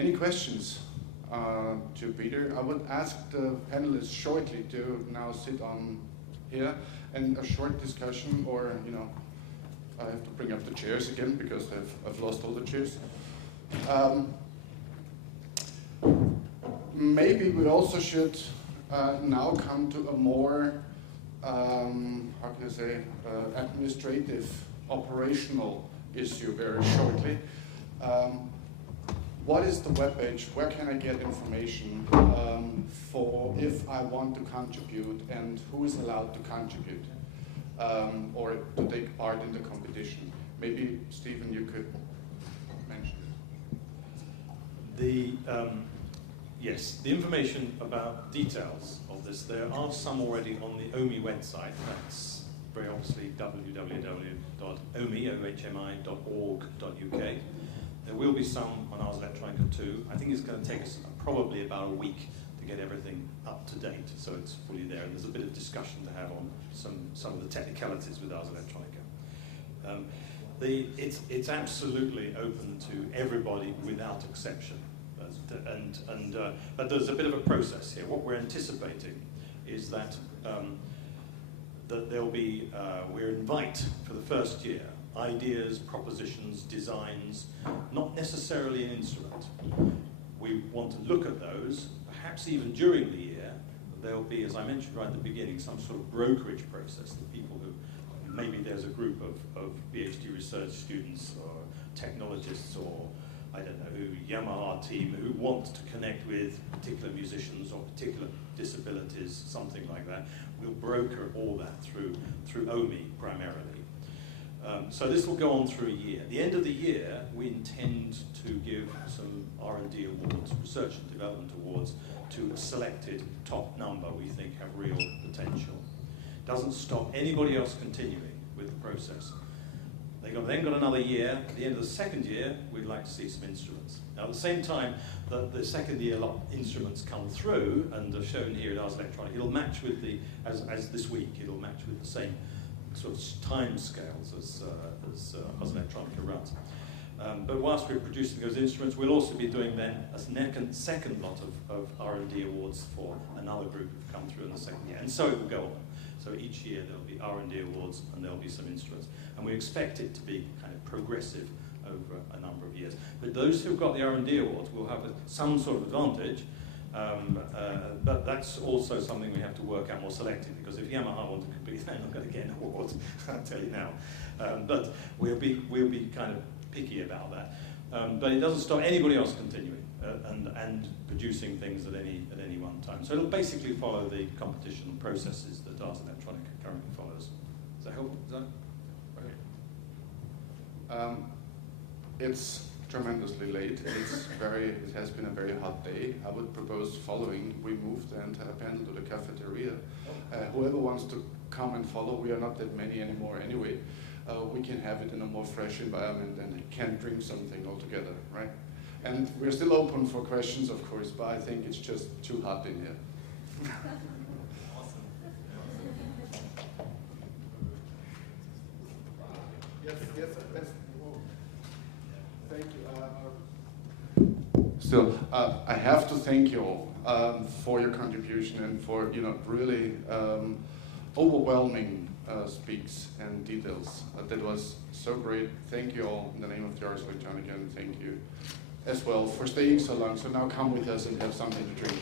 Any questions to Peter? I would ask the panelists shortly to now sit on here and a short discussion, or I have to bring up the chairs again because I've lost all the chairs. Maybe we also should now come to a more, how can I say, administrative, operational issue very shortly. What is the webpage? Where can I get information for if I want to contribute, and who is allowed to contribute or to take part in the competition? Maybe Stephen, you could mention it. Yes, the information about details of this, there are some already on the OMI website. That's very obviously www.ohmi.org.uk. There will be some on Ars Electronica too. I think it's going to take us probably about a week to get everything up to date, so it's fully there. And there's a bit of discussion to have on some of the technicalities with Ars Electronica. It's absolutely open to everybody without exception. But there's a bit of a process here. What we're anticipating is that there'll be, we invite for the first year ideas, propositions, designs, not necessarily an instrument. We want to look at those, perhaps even during the year. There'll be, as I mentioned right at the beginning, some sort of brokerage process that people who, maybe there's a group of PhD research students or technologists or I don't know, Yamaha team who want to connect with particular musicians or particular disabilities, something like that. We'll broker all that through OMI primarily. So this will go on through a year. At the end of the year, we intend to give some R&D awards, research and development awards, to a selected top number we think have real potential. Doesn't stop anybody else continuing with the process. They've then got another year. At the end of the second year, we'd like to see some instruments. Now, at the same time that the second year instruments come through and are shown here at Ars Electronica, it'll match with the, as this week, it'll match with the same sort of time scales as Ars Electronica runs. But whilst we're producing those instruments, we'll also be doing then a second lot of R&D awards for another group who've come through in the second year. And so it will go on. So each year there'll be R&D awards and there'll be some instruments. And we expect it to be kind of progressive over a number of years. But those who've got the R&D awards will have some sort of advantage, but that's also something we have to work out more selectively, because if Yamaha want to compete, they're not going to get an award, I'll tell you now. But we'll be kind of picky about that. But it doesn't stop anybody else continuing and producing things at any one time. So it'll basically follow the competition processes that Ars Electronica currently follows. Does that help? Is that right? It's tremendously late. It has been a very hot day. I would propose following. We moved the entire panel to the cafeteria. Whoever wants to come and follow, we are not that many anymore anyway. We can have it in a more fresh environment and can drink something altogether, right? And we're still open for questions, of course, but I think it's just too hot in here. Awesome. Yes, thank you. Still, I have to thank you all for your contribution and for really overwhelming speaks and details. That was so great. Thank you all in the name of the Ars Electronica, and thank you as well for staying so long. So now come with us and have something to drink.